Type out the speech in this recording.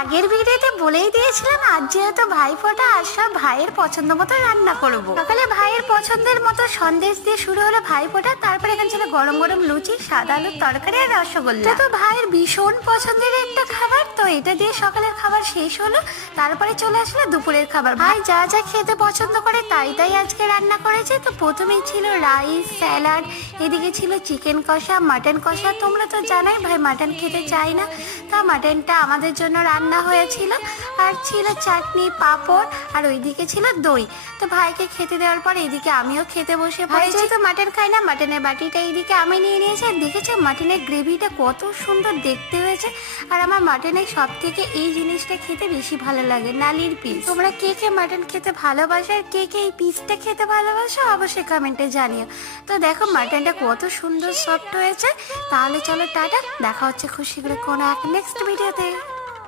আগের ভিডিওতে বলেই দিয়েছিলাম আজ যেহেতু ভাইফোঁটা আর সব ভাইয়ের পছন্দ মতো রান্না করব। সকালে ভাইয়ের পছন্দের মতো সন্দেশ দিয়ে শুরু হলো ভাইফোঁটা। তারপরে এখানে ছিল গরম গরম লুচি, সাদা আলুর তরকারি আর রসগোল্লা। এটা তো ভাইয়ের ভীষণ পছন্দের একটা খাবার, তো এটা দিয়ে সকালের খাবার শেষ হলো। তারপরে চলে আসলো দুপুরের খাবার। ভাই যা যা খেতে পছন্দ করে তাই তাই আজকে রান্না করেছে। তো প্রথমেই ছিল রাইস, স্যালাড, এদিকে ছিল চিকেন কষা, মাটন কষা। তোমরা তো জানাই ভাই মাটন খেতে চাই না, তা মাটনটা আমাদের জন্য রান্না হয়েছিল। আর ছিল চাটনি, পাঁপড়, আর ওইদিকে ছিল দই। তো ভাইকে খেতে দেওয়ার পর এদিকে আমিও খেতে বসে ভাই যেহেতু মাটন খাই না, মাটনের বাটিটা এইদিকে আমি নিয়ে নিয়েছি। আর দেখেছো মাটনের গ্রেভিটা কত সুন্দর দেখতে হয়েছে। আর আমার মাটনের সব থেকে এই জিনিসটা খেতে বেশি ভালো লাগে, নালির পিস। তোমরা কে কে মাটন খেতে ভালোবাসো আর কে কে এই পিসটা খেতে ভালোবাসো অবশ্যই কমেন্টে জানিও। তো দেখো মাটনটা কত সুন্দর সফট হয়েছে। তাহলে চলো টাটা, দেখা হচ্ছে খুব শীঘ্রই কোনো এক নেক্সট ভিডিওতে।